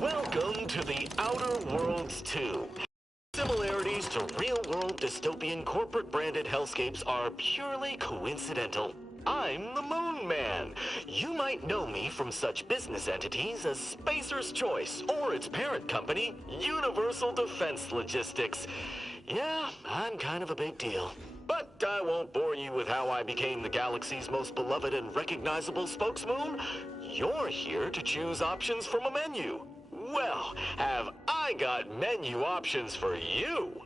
Welcome to the Outer Worlds 2. Similarities to real-world dystopian corporate-branded hellscapes are purely coincidental. I'm the Moon Man. You might know me from such business entities as Spacer's Choice or its parent company, Universal Defense Logistics. Yeah, I'm kind of a big deal. But I won't bore you with how I became the galaxy's most beloved and recognizable spokesmoon. You're here to choose options from a menu. Well, have I got menu options for you?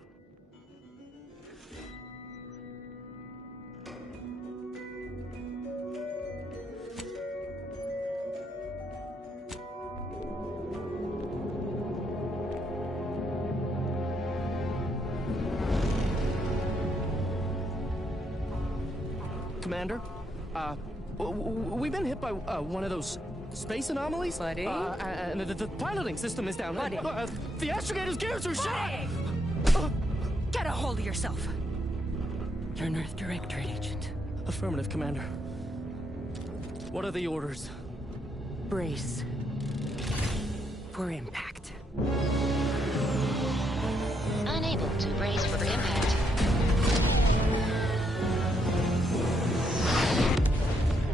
Commander, we've been hit by one of those space anomalies. Buddy? And the piloting system is down. Buddy? The astrogator's gears are shot! Get a hold of yourself! You're an Earth Directorate agent. Affirmative, Commander. What are the orders? Brace for impact. Unable to brace for impact.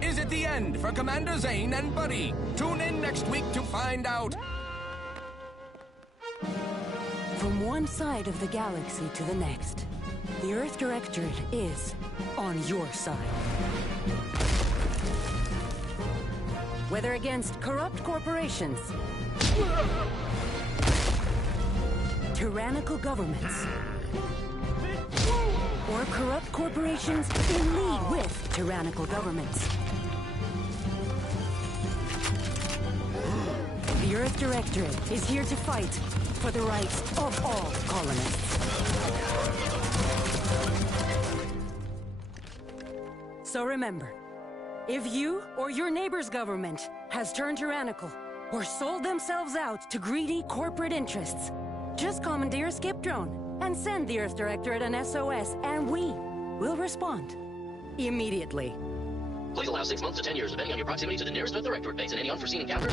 Is it the end for Commander Zane and Buddy? Tune in next week to find out. From one side of the galaxy to the next, the Earth Directorate is on your side. Whether against corrupt corporations, tyrannical governments, or corrupt corporations in league with tyrannical governments. The Earth Directorate is here to fight for the rights of all colonists. So remember, if you or your neighbor's government has turned tyrannical or sold themselves out to greedy corporate interests, just commandeer a skip drone and send the Earth Directorate an SOS, and we will respond immediately. Please allow 6 months to 10 years, depending on your proximity to the nearest Earth Directorate base and any unforeseen encounter.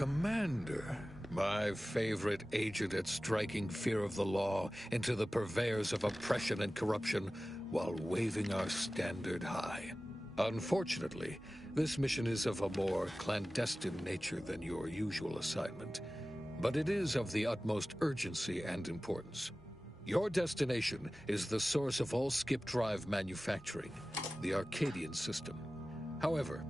Commander, my favorite agent at striking fear of the law into the purveyors of oppression and corruption while waving our standard high. Unfortunately, this mission is of a more clandestine nature than your usual assignment, but it is of the utmost urgency and importance. Your destination is the source of all skip drive manufacturing, the Arcadian system. However,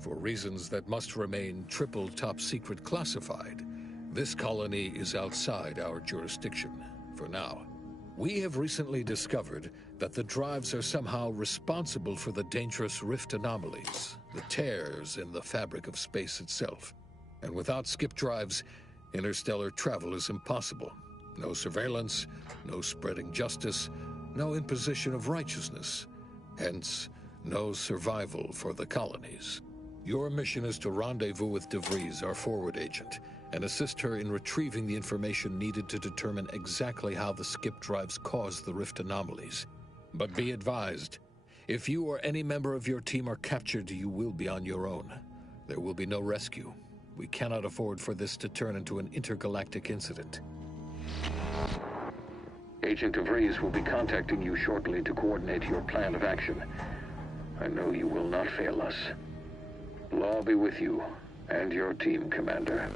for reasons that must remain triple top secret classified, this colony is outside our jurisdiction for now. We have recently discovered that the drives are somehow responsible for the dangerous rift anomalies, the tears in the fabric of space itself. And without skip drives, interstellar travel is impossible. No surveillance, no spreading justice, no imposition of righteousness. Hence, no survival for the colonies. Your mission is to rendezvous with DeVries, our forward agent, and assist her in retrieving the information needed to determine exactly how the skip drives cause the rift anomalies. But be advised, if you or any member of your team are captured, you will be on your own. There will be no rescue. We cannot afford for this to turn into an intergalactic incident. Agent DeVries will be contacting you shortly to coordinate your plan of action. I know you will not fail us. Law be with you and your team, Commander.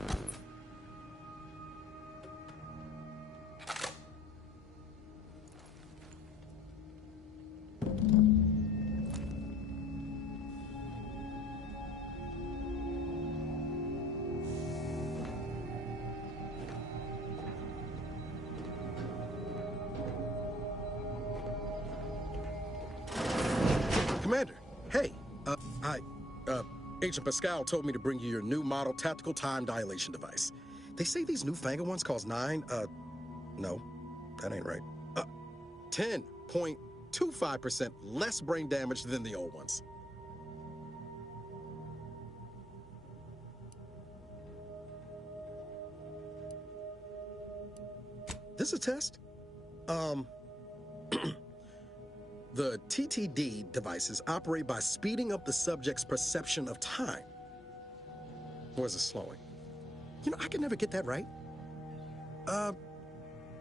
Commander, hey, Agent Pascal told me to bring you your new model tactical time dilation device. They say these newfangled ones cause no, that ain't right. 10.25% less brain damage than the old ones. This is a test. The TTD devices operate by speeding up the subject's perception of time. Or is it slowing? You know, I can never get that right.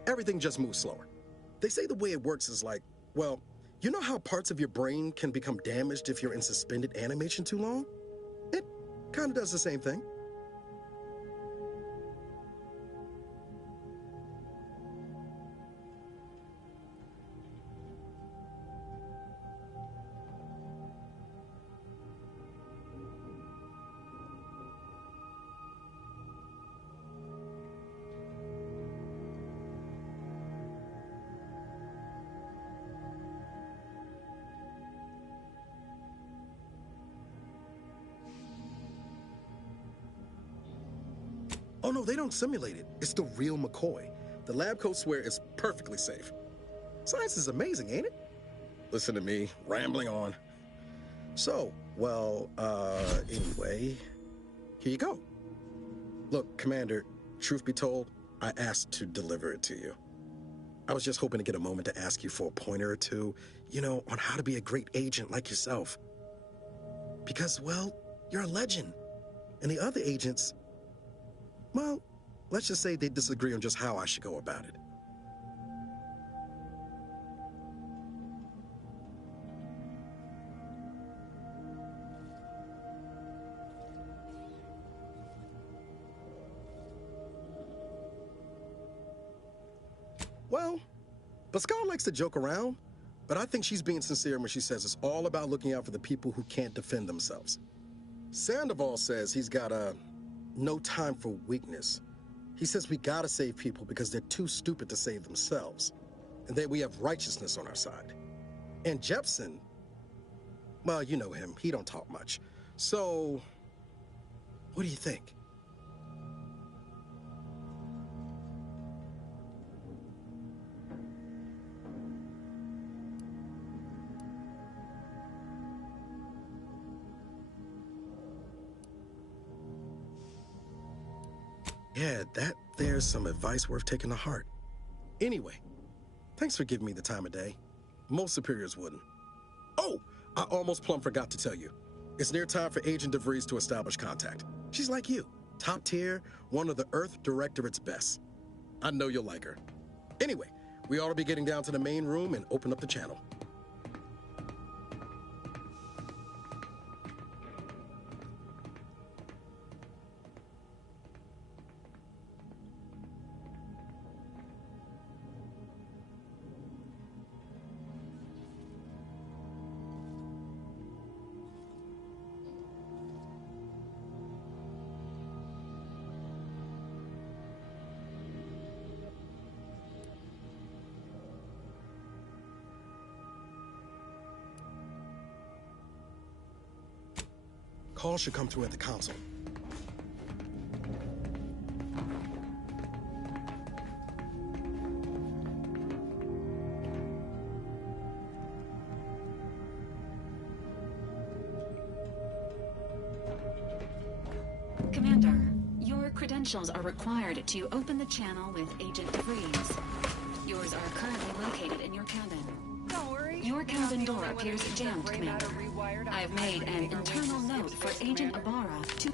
Everything just moves slower. They say the way it works is like, well, you know how parts of your brain can become damaged if you're in suspended animation too long? It kind of does the same thing. Oh no, they don't simulate it. It's the real McCoy. The lab coats swear it's perfectly safe. Science is amazing, ain't it? Listen to me, rambling on. So, well, anyway, here you go. Look, Commander, truth be told, I asked to deliver it to you. I was just hoping to get a moment to ask you for a pointer or two, you know, on how to be a great agent like yourself. Because, well, you're a legend. And the other agents, well, let's just say they disagree on just how I should go about it. Well, Pascal likes to joke around, but I think she's being sincere when she says it's all about looking out for the people who can't defend themselves. Sandoval says he's got no time for weakness. He says we gotta save people because they're too stupid to save themselves, and that we have righteousness on our side. And Jepson, well, you know him, he don't talk much. So, what do you think? Yeah, there's some advice worth taking to heart. Anyway, thanks for giving me the time of day. Most superiors wouldn't. Oh, I almost plumb forgot to tell you. It's near time for Agent DeVries to establish contact. She's like you, Top tier, one of the Earth Directorate's best. I know you'll like her. Anyway, we ought to be getting down to the main room and open up the channel. Call should come through at the console. Commander, your credentials are required to open the channel with Agent DeVries. Yours are currently located in your cabin. Don't worry. Your cabin door appears jammed, Commander. I've made an internal note for Agent Ibarra to...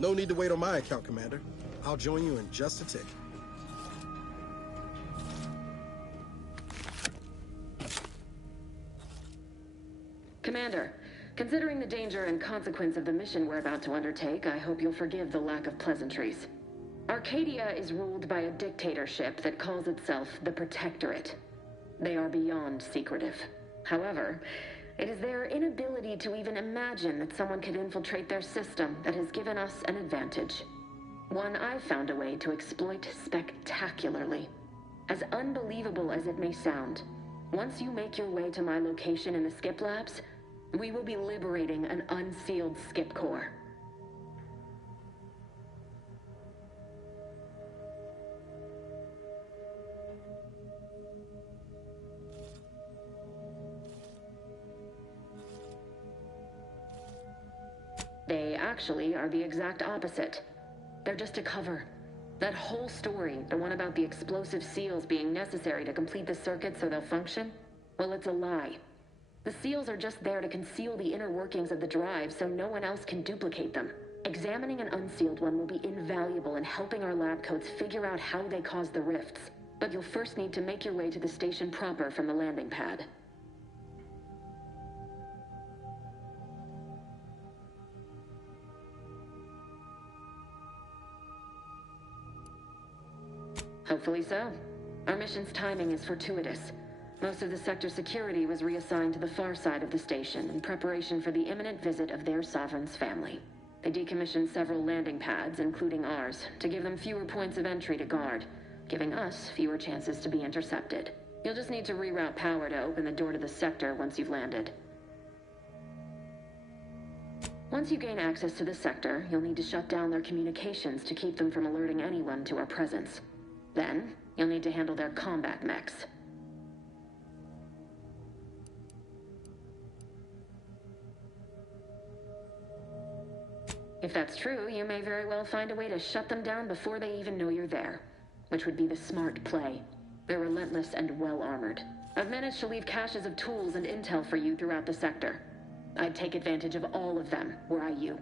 No need to wait on my account, Commander. I'll join you in just a tick. Commander, considering the danger and consequence of the mission we're about to undertake, I hope you'll forgive the lack of pleasantries. Arcadia is ruled by a dictatorship that calls itself the Protectorate. They are beyond secretive. However, it is their inability to even imagine that someone could infiltrate their system that has given us an advantage. One I've found a way to exploit spectacularly. As unbelievable as it may sound, once you make your way to my location in the Skip Labs, we will be liberating an unsealed Skip core. They actually are the exact opposite. They're just a cover. That whole story, the one about the explosive seals being necessary to complete the circuit so they'll function, well, it's a lie. The seals are just there to conceal the inner workings of the drive so no one else can duplicate them. Examining an unsealed one will be invaluable in helping our lab coats figure out how they cause the rifts. But you'll first need to make your way to the station proper from the landing pad. Hopefully so. Our mission's timing is fortuitous. Most of the sector security was reassigned to the far side of the station in preparation for the imminent visit of their sovereign's family. They decommissioned several landing pads, including ours, to give them fewer points of entry to guard, giving us fewer chances to be intercepted. You'll just need to reroute power to open the door to the sector once you've landed. Once you gain access to the sector, you'll need to shut down their communications to keep them from alerting anyone to our presence. Then, you'll need to handle their combat mechs. If that's true, you may very well find a way to shut them down before they even know you're there, which would be the smart play. They're relentless and well-armored. I've managed to leave caches of tools and intel for you throughout the sector. I'd take advantage of all of them, were I you.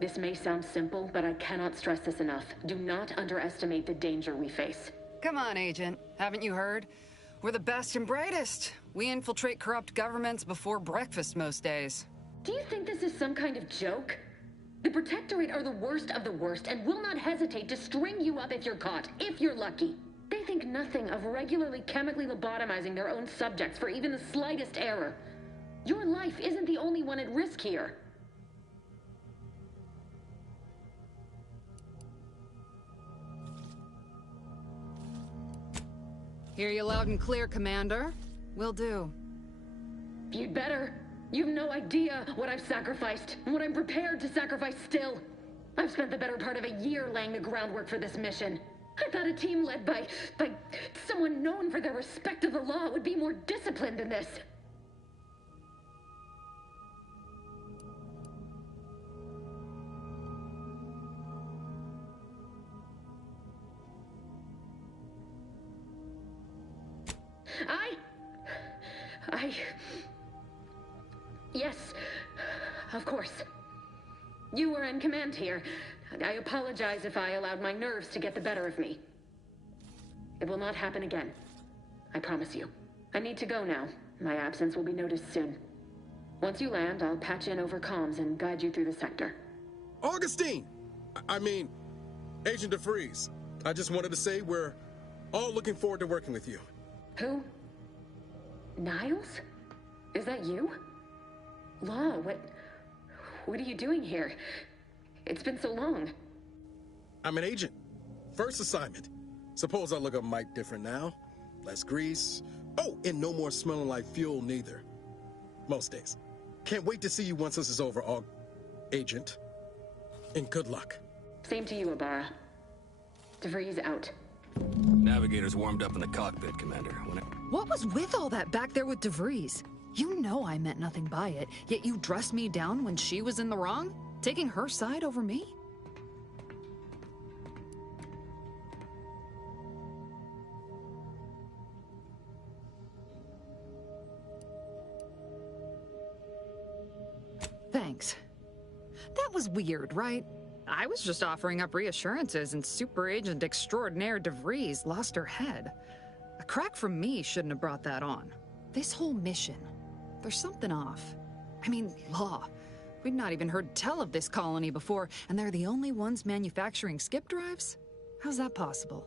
This may sound simple, but I cannot stress this enough. Do not underestimate the danger we face. Come on, Agent. Haven't you heard? We're the best and brightest. We infiltrate corrupt governments before breakfast most days. Do you think this is some kind of joke? The Protectorate are the worst of the worst and will not hesitate to string you up if you're caught, if you're lucky. They think nothing of regularly chemically lobotomizing their own subjects for even the slightest error. Your life isn't the only one at risk here. Hear you loud and clear, Commander. Will do. You'd better. You've no idea what I've sacrificed, and what I'm prepared to sacrifice still. I've spent the better part of a year laying the groundwork for this mission. I thought a team led by someone known for their respect of the law would be more disciplined than this. Yes, of course. You were in command here. I apologize if I allowed my nerves to get the better of me. It will not happen again. I promise you. I need to go now. My absence will be noticed soon. Once you land, I'll patch in over comms and guide you through the sector. Augustine! I mean, Agent DeFreeze. I just wanted to say we're all looking forward to working with you. Who? Niles? Is that you? Law, what are you doing here? It's been so long. I'm an agent. First assignment. Suppose I look a mite different now. Less grease. Oh, and no more smelling like fuel neither. Most days. Can't wait to see you once this is over, Agent. And good luck. Same to you, Abara. DeFreeze out. Navigator's warmed up in the cockpit, Commander. What was with all that back there with DeVries? You know I meant nothing by it, yet you dressed me down when she was in the wrong? Taking her side over me? Thanks. That was weird, right? I was just offering up reassurances and Super Agent Extraordinaire DeVries lost her head. A crack from me shouldn't have brought that on. This whole mission, there's something off. I mean, Law. We'd not even heard tell of this colony before, and they're the only ones manufacturing skip drives? How's that possible?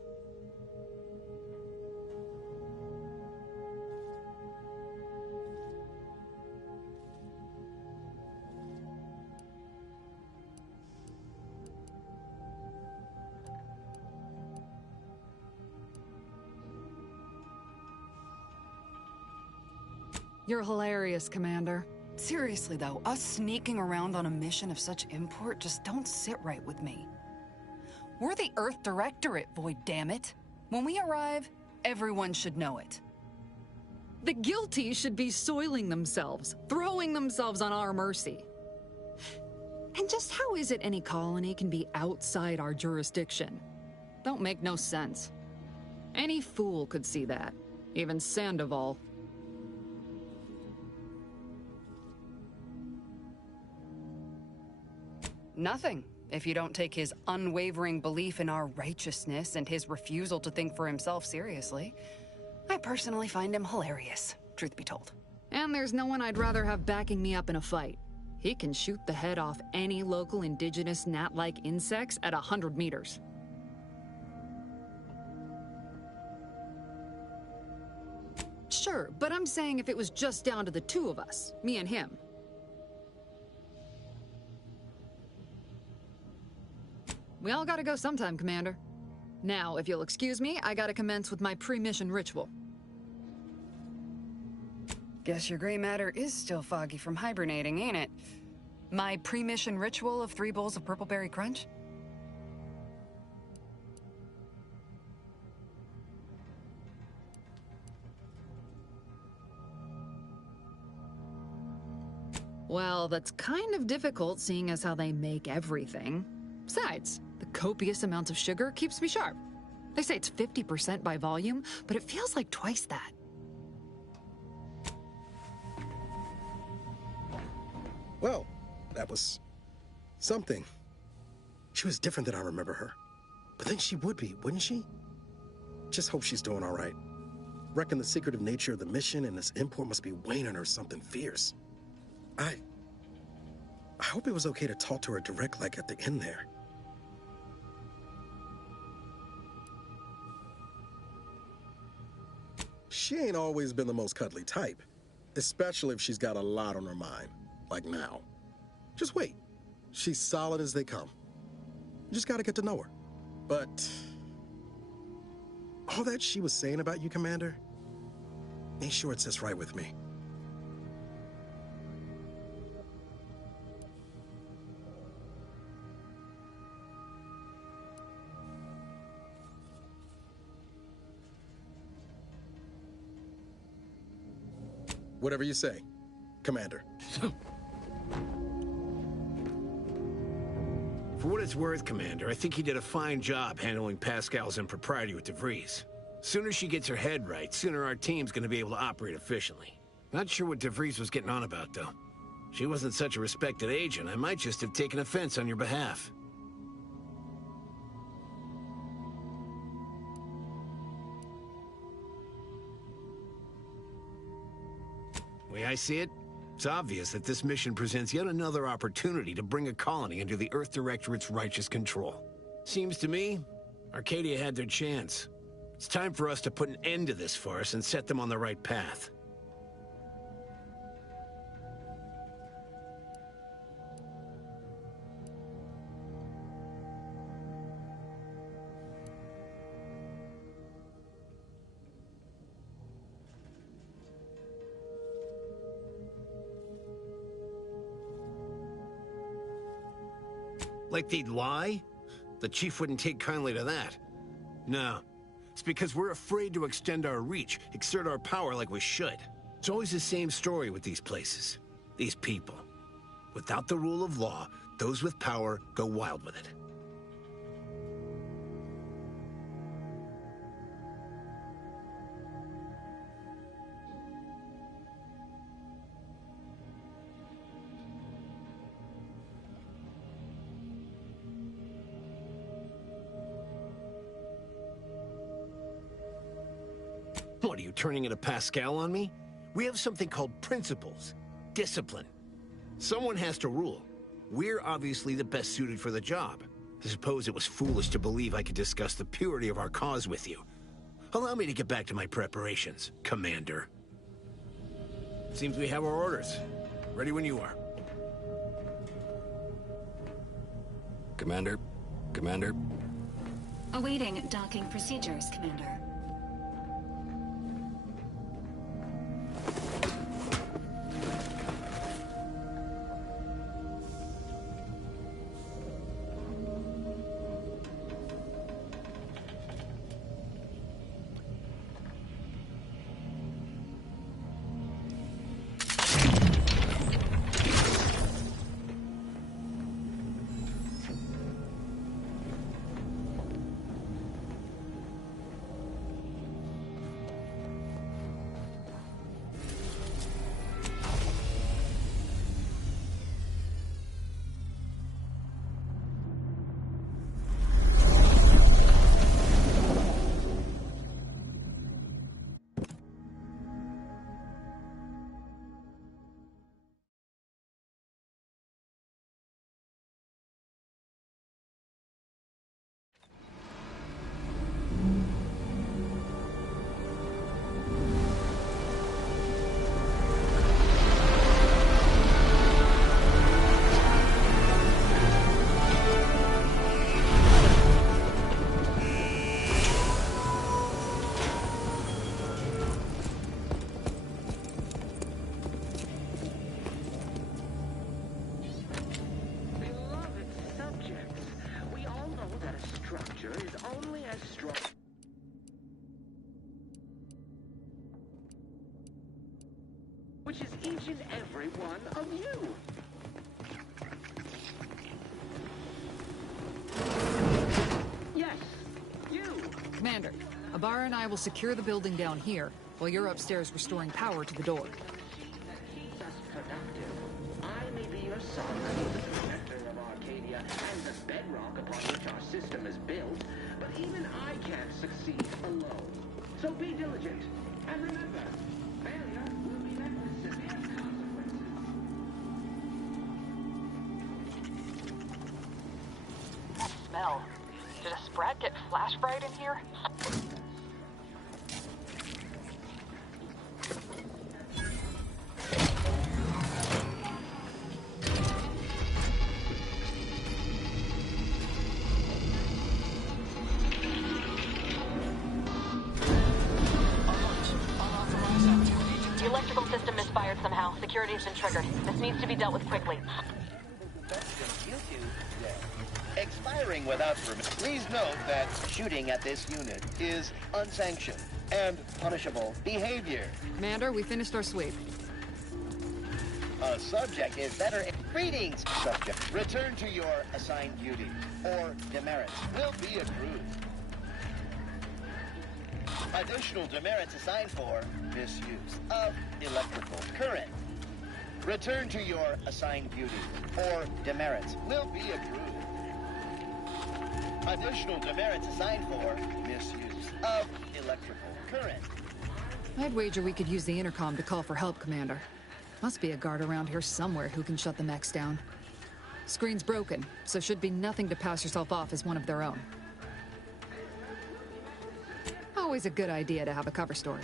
You're hilarious, Commander. Seriously though, us sneaking around on a mission of such import just don't sit right with me. We're the Earth Directorate, Void, damn it. When we arrive, everyone should know it. The guilty should be soiling themselves, throwing themselves on our mercy. And just how is it any colony can be outside our jurisdiction? Don't make no sense. Any fool could see that, even Sandoval. Nothing, if you don't take his unwavering belief in our righteousness and his refusal to think for himself seriously. I personally find him hilarious, truth be told. And there's no one I'd rather have backing me up in a fight. He can shoot the head off any local indigenous gnat-like insects at 100 meters. Sure, but I'm saying if it was just down to the two of us, me and him. We all gotta go sometime, Commander. Now, if you'll excuse me, I gotta commence with my pre-mission ritual. Guess your gray matter is still foggy from hibernating, ain't it? My pre-mission ritual of 3 bowls of Purple Berry Crunch? Well, that's kind of difficult seeing as how they make everything. Besides, the copious amounts of sugar keeps me sharp. They say it's 50% by volume, but it feels like twice that. Well, that was something. She was different than I remember her. But then she would be, wouldn't she? Just hope she's doing all right. Reckon the secretive nature of the mission and this import must be weighing on her something fierce. I hope it was okay to talk to her direct like at the end there. She ain't always been the most cuddly type, especially if she's got a lot on her mind, like now. Just wait. She's solid as they come. You just gotta get to know her. But all that she was saying about you, Commander, ain't sure it sits right with me. Whatever you say, Commander. For what it's worth, Commander, I think you did a fine job handling Pascal's impropriety with DeVries. Sooner she gets her head right, sooner our team's gonna be able to operate efficiently. Not sure what DeVries was getting on about, though. She wasn't such a respected agent, I might just have taken offense on your behalf. The way I see it, it's obvious that this mission presents yet another opportunity to bring a colony under the Earth Directorate's righteous control. Seems to me, Arcadia had their chance. It's time for us to put an end to this farce and set them on the right path. Like they'd lie? The Chief wouldn't take kindly to that. No. It's because we're afraid to extend our reach, exert our power like we should. It's always the same story with these places. These people. Without the rule of law, those with power go wild with it. What, are you turning into Pascal on me? We have something called principles. Discipline. Someone has to rule. We're obviously the best suited for the job. I suppose it was foolish to believe I could discuss the purity of our cause with you. Allow me to get back to my preparations, Commander. Seems we have our orders. Ready when you are. Commander? Commander? Awaiting docking procedures, Commander. Which is each and every one of you. Yes, you. Commander, Abara and I will secure the building down here, while you're upstairs restoring power to the door. Keep us productive. I may be your son, the protector of Arcadia, and the bedrock upon which our system is built, but even I can't succeed alone. So be diligent, and remember, failure will be met with severe consequences. That smell. Did a Sprat get flash fried in here? The electrical system misfired somehow. Security has been triggered. This needs to be dealt with quickly. Expiring without permit. Please note that shooting at this unit is unsanctioned and punishable behavior. Commander, we finished our sweep. A subject is better. Greetings, subject. Return to your assigned duties, or demerits will be accrued. Additional demerits assigned for misuse of electrical current. Return to your assigned duties, or demerits will be accrued. Additional demerits assigned for misuse of electrical current. I'd wager we could use the intercom to call for help, Commander. Must be a guard around here somewhere who can shut the mechs down. Screen's broken, so should be nothing to pass yourself off as one of their own. Always a good idea to have a cover story.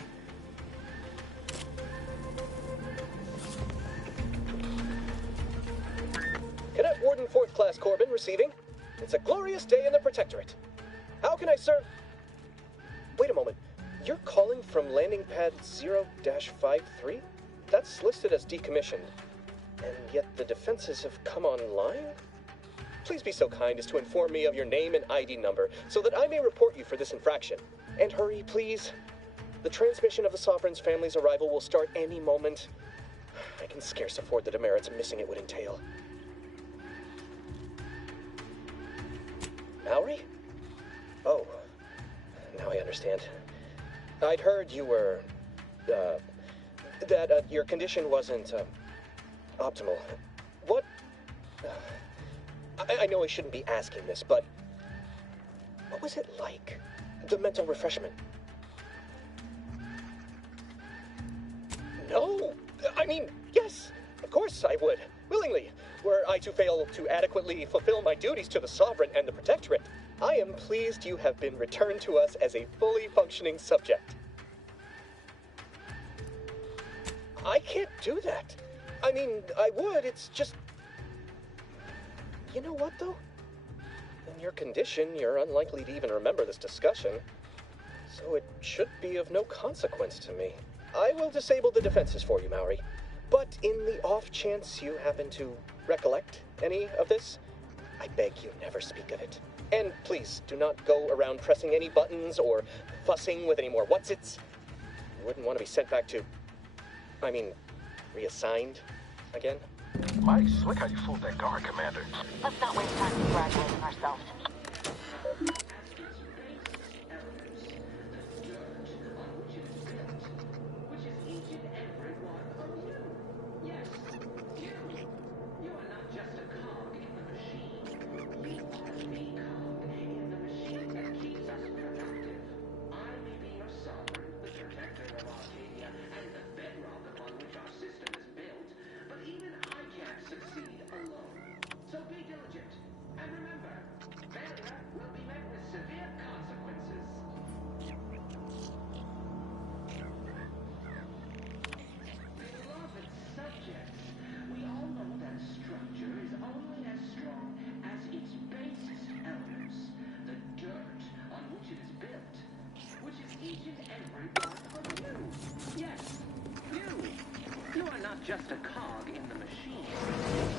Cadet Warden 4th Class Corbin receiving. It's a glorious day in the Protectorate. How can I serve? Wait a moment. You're calling from landing pad 0-53? That's listed as decommissioned. And yet the defenses have come online? Please be so kind as to inform me of your name and ID number so that I may report you for this infraction. And hurry, please. The transmission of the Sovereign's family's arrival will start any moment. I can scarce afford the demerits missing it would entail. Mallory? Oh, now I understand. I'd heard you were, that your condition wasn't, optimal. What? I know I shouldn't be asking this, but what was it like? The mental refreshment? No! I mean, yes, of course I would. willingly. Were I to fail to adequately fulfill my duties to the Sovereign and the Protectorate, I am pleased you have been returned to us as a fully functioning subject. I can't do that. I mean, I would, it's just... You know what, though? In your condition, you're unlikely to even remember this discussion, so it should be of no consequence to me. I will disable the defenses for you, Maori. But in the off chance you happen to recollect any of this, I beg you never speak of it. And please, do not go around pressing any buttons or fussing with any more whatsits. You wouldn't want to be sent back to... reassigned again? Mike, slick how you fooled that guard, Commander. Let's not waste time congratulating ourselves. Just a cog in the machine.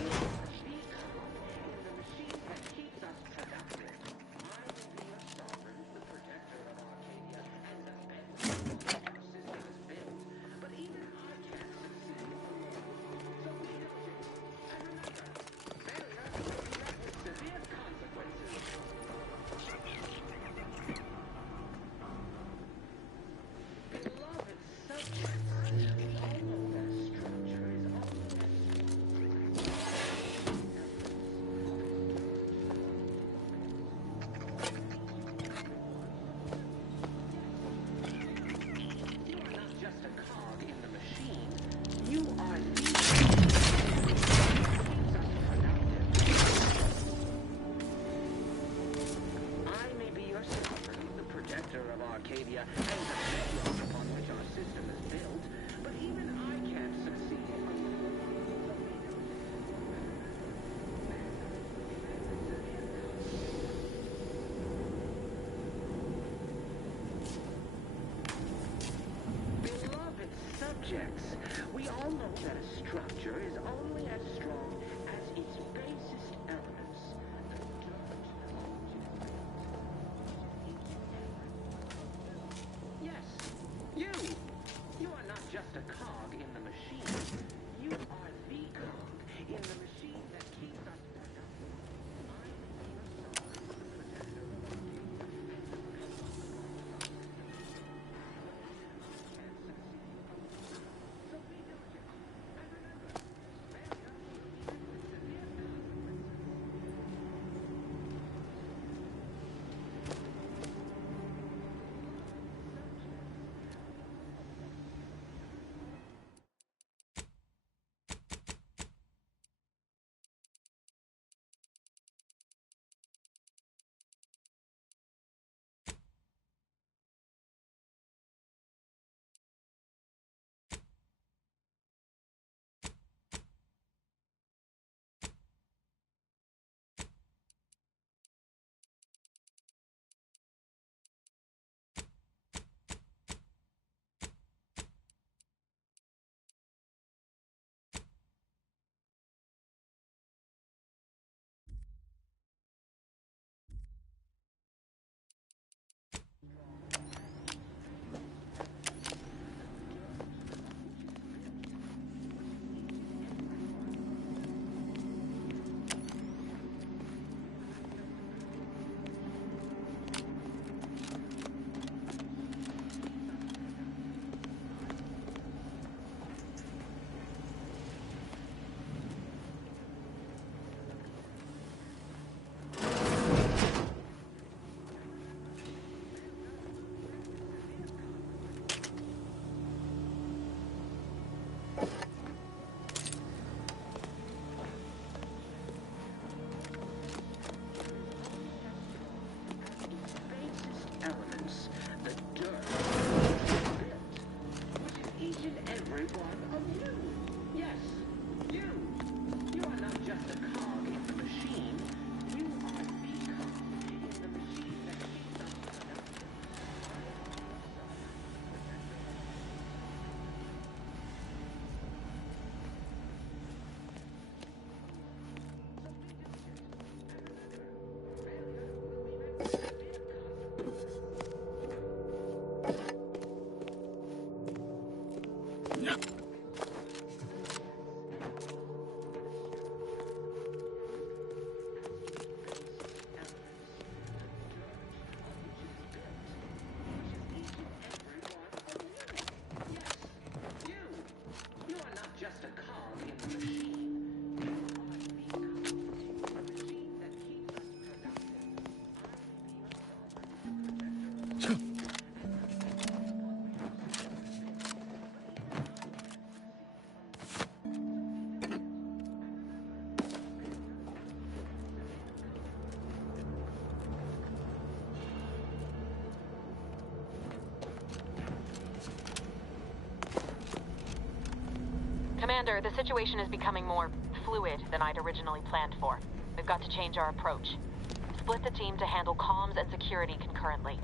We all know that a structure is only as strong as its basest elements. Yes, you! You are not just a cog in the machine. You are the cog in the machine that keeps us and every one of you. Yes, you. You are not just a cog in the machine. You are the cog in the machine that keeps us productive. You are not just a cog in the machine. You are the cog in the machine that keeps us productive. Commander, the situation is becoming more fluid than I'd originally planned for. We've got to change our approach. Split the team to handle comms and security concurrently.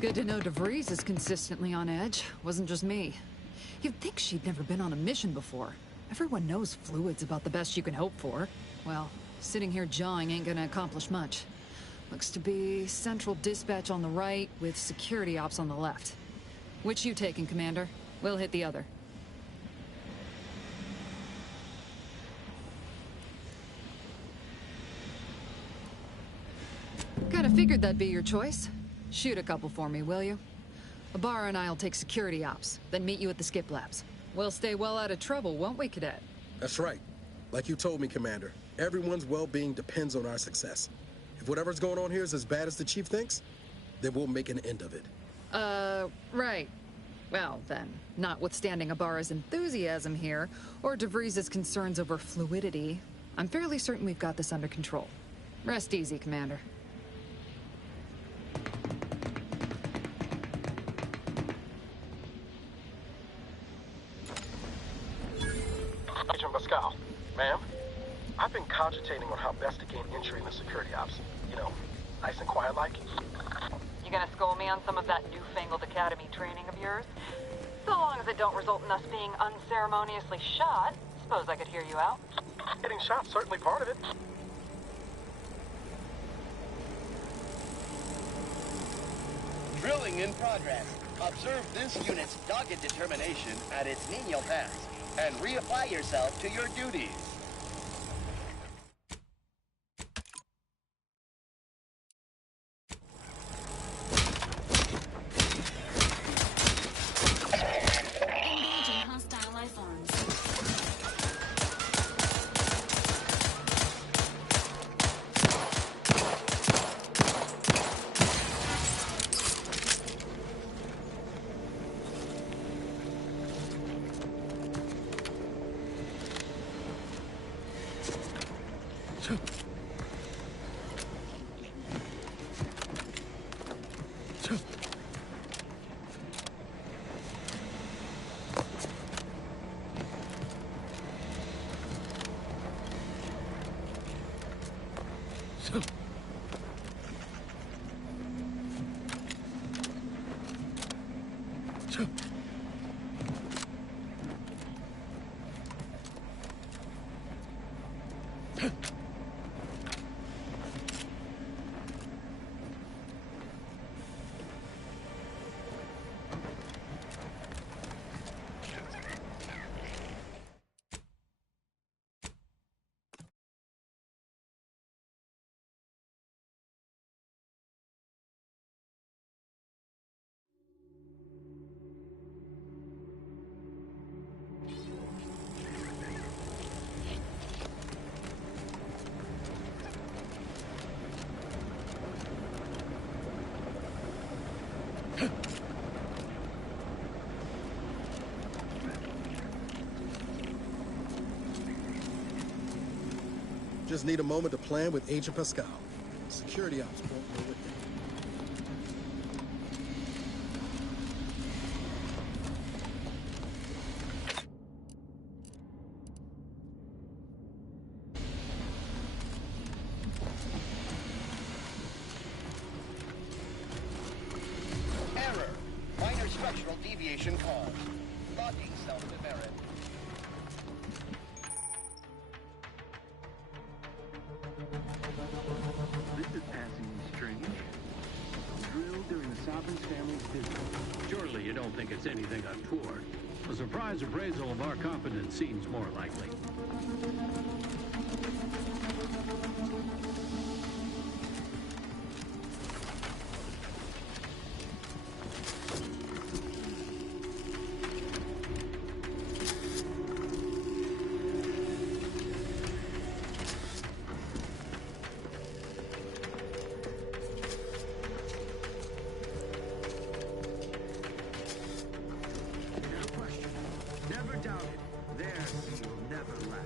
Good to know DeVries is consistently on edge. Wasn't just me. You'd think she'd never been on a mission before. Everyone knows fluid's about the best you can hope for. Well, sitting here jawing ain't gonna accomplish much. Looks to be central dispatch on the right with security ops on the left. Which you taking, Commander? We'll hit the other. Kinda figured that'd be your choice. Shoot a couple for me, will you? Ibarra and I'll take security ops, then meet you at the skip labs. We'll stay well out of trouble, won't we, Cadet? That's right. Like you told me, Commander, everyone's well-being depends on our success. If whatever's going on here is as bad as the Chief thinks, then we'll make an end of it. Right. Well, then, notwithstanding Ibarra's enthusiasm here, or DeVries' concerns over fluidity, I'm fairly certain we've got this under control. Rest easy, Commander. Agent Pascal, ma'am, I've been cogitating on how best to gain entry in the security ops. You know, nice and quiet like. You gonna school me on some of that newfangled academy training of yours? So long as it don't result in us being unceremoniously shot, suppose I could hear you out. Getting shot's certainly part of it. Drilling in progress. Observe this unit's dogged determination at its menial task, and reapply yourself to your duties. Engaging hostile life forms. Just need a moment to plan with Agent Pascal. Security ops won't go with him. Error. Minor structural deviation caused. Locking self-demerit. This is passing strange. Drilled during the Sovereign's family's business. Surely you don't think it's anything untoward. A surprise appraisal of our competence seems more likely. Never doubt it. Theirs will never lack.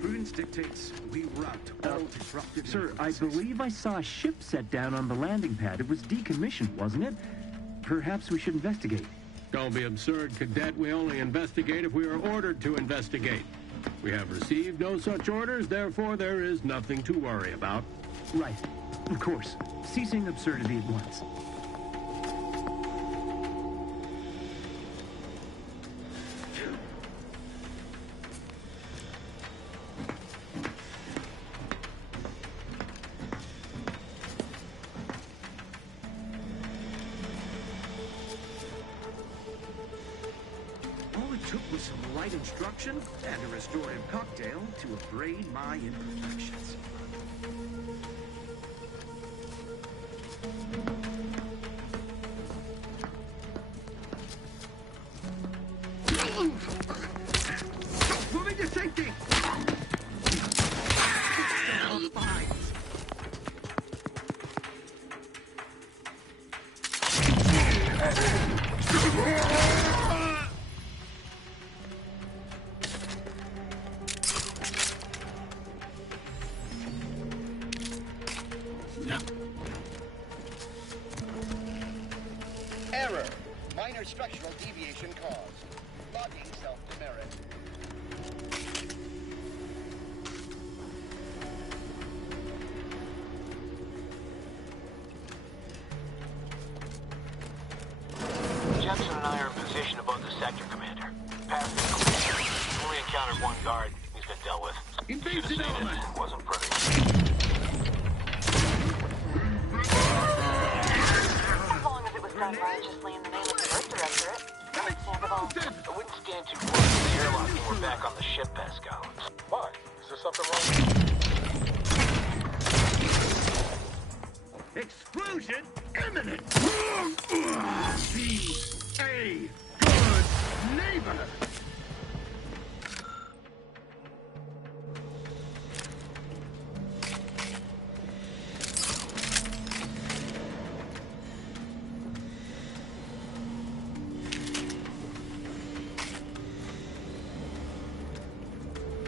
Prudence dictates we route all disruptive. Sir, I believe I saw a ship set down on the landing pad. It was decommissioned, wasn't it? Perhaps we should investigate. Don't be absurd, Cadet. We only investigate if we are ordered to investigate. We have received no such orders, therefore there is nothing to worry about. Right. Of course. Ceasing absurdity at once. All it took was some light instruction and a restorative cocktail to abrade my imperfections. Moving to safety! Error. Minor structural deviation caused. Locking self-demerit. Jepson and I are in position above the sector, Commander. Past the clear. Only encountered one guard. He's been dealt with. Invasive element! Wasn't pretty. As long as it was done righteously in the name of the Earth Directorate. Understandable. I wouldn't stand too close to the airlock when we're back on the ship, Pascal. Why? Is there something wrong? Explosion imminent! Be a good neighbor!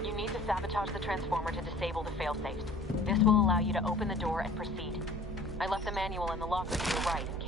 You need to sabotage the transformer to disable the failsafes. This will allow you to open the door and proceed. I left the manual in the locker to your right in